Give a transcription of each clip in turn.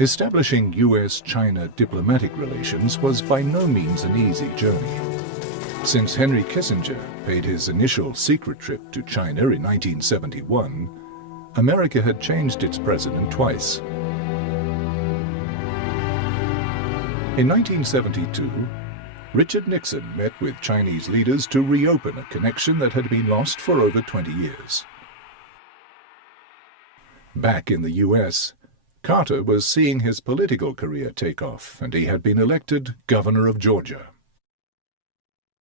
Establishing US-China diplomatic relations was by no means an easy journey. Since Henry Kissinger paid his initial secret trip to China in 1971, America had changed its president twice. In 1972, Richard Nixon met with Chinese leaders to reopen a connection that had been lost for over 20 years. Back in the US, Carter was seeing his political career take off, and he had been elected governor of Georgia.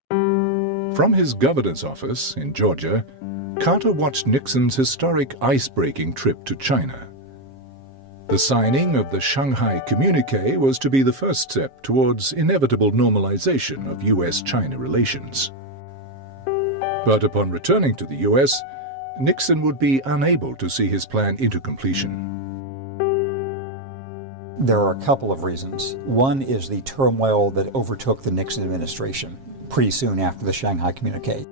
From his governor's office in Georgia, Carter watched Nixon's historic ice-breaking trip to China. The signing of the ShangHai communique was to be the first step towards inevitable normalization of US-China relations. But upon returning to the US, Nixon would be unable to see his plan into completion. There are a couple of reasons. One is the turmoil that overtook the Nixon administration pretty soon after the Shanghai communique.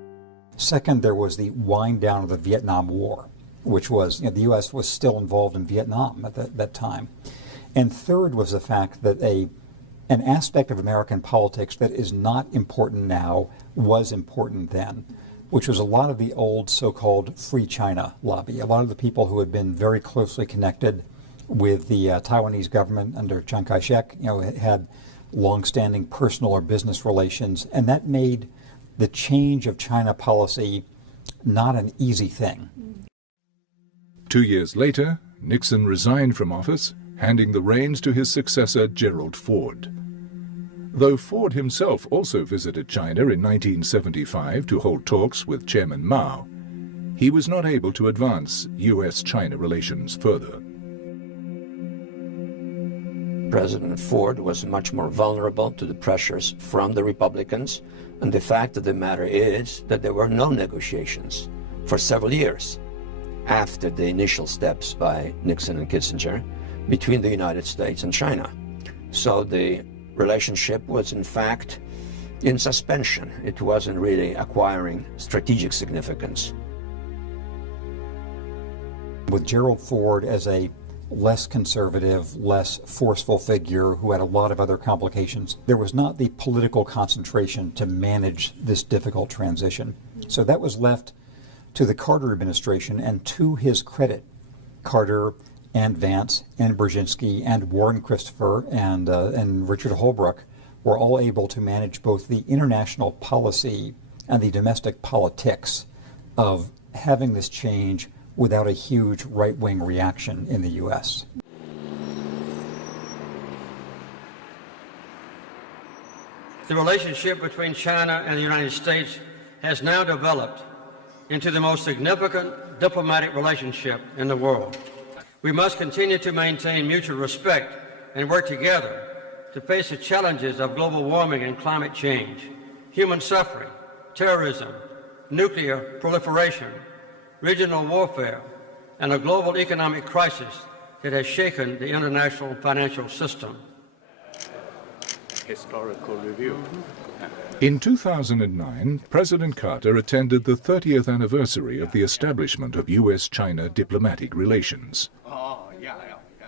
Second, there was the wind down of the Vietnam War, which was, the U.S. was still involved in Vietnam at that time. And third was the fact that an aspect of American politics that is not important now was important then, which was a lot of the old so-called Free China lobby. A lot of the people who had been very closely connected with the Taiwanese government under Chiang Kai-shek, had long-standing personal or business relations, and that made the change of China policy not an easy thing. 2 years later, Nixon resigned from office, handing the reins to his successor, Gerald Ford. Though Ford himself also visited China in 1975 to hold talks with Chairman Mao, he was not able to advance US-China relations further. President Ford was much more vulnerable to the pressures from the Republicans, and the fact of the matter is that there were no negotiations for several years after the initial steps by Nixon and Kissinger between the United States and China. So the relationship was in fact in suspension. It wasn't really acquiring strategic significance. With Gerald Ford as a less conservative, less forceful figure who had a lot of other complications, there was not the political concentration to manage this difficult transition. So that was left to the Carter administration, and to his credit, Carter and Vance and Brzezinski and Warren Christopher and Richard Holbrooke were all able to manage both the international policy and the domestic politics of having this change without a huge right-wing reaction in the U.S. The relationship between China and the United States has now developed into the most significant diplomatic relationship in the world. We must continue to maintain mutual respect and work together to face the challenges of global warming and climate change, human suffering, terrorism, nuclear proliferation, regional warfare, and a global economic crisis that has shaken the international financial system. Historical review. In 2009, President Carter attended the 30th anniversary of the establishment of US-China diplomatic relations.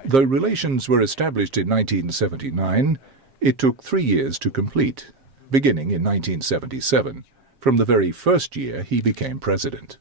Though relations were established in 1979, it took 3 years to complete, beginning in 1977, from the very first year he became president.